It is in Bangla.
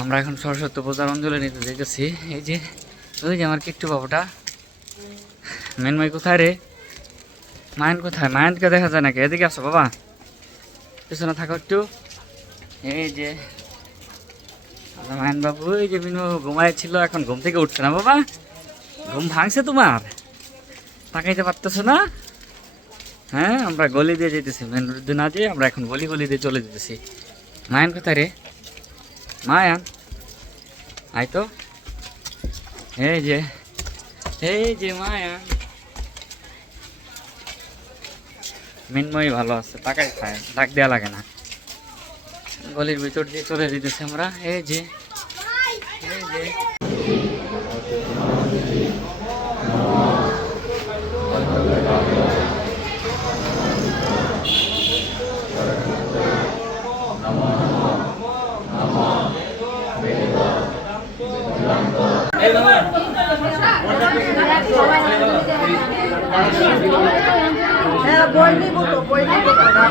আমরা এখন সরস্বতী পূজার অঞ্জলি নিতে যেতেছি। এই যে ওই যে আমার কিট্টু বাবুটা। মেনমাই কোথায় রে? মায়ন কোথায়? মায়নকে দেখা যায় নাকি? এদিকে আসো বাবা, পিছনে থাকো একটু। এই যে মায়ন বাবু, এই যে মিনু ঘুমাইছিল, এখন ঘুম থেকে উঠছে না বাবা। ঘুম ভাঙছে তোমার? তাকাইতে পারতেছো না? হ্যাঁ, আমরা গলি দিয়ে যেতেছি, মেন রোড দিয়ে না যেয়ে আমরা এখন গলি গলি দিয়ে চলে যেতেছি। মায়ান কোথায় রে? মায়ান আয় তো। এই যে মায়ান। মিনময় ভালো আছে, তাকাই খায়, ডাক দেওয়া লাগে না। গলির ভিতর দিয়ে চলে যেতেছি আমরা। এই যে বই নিব তো, বই নিব দাদা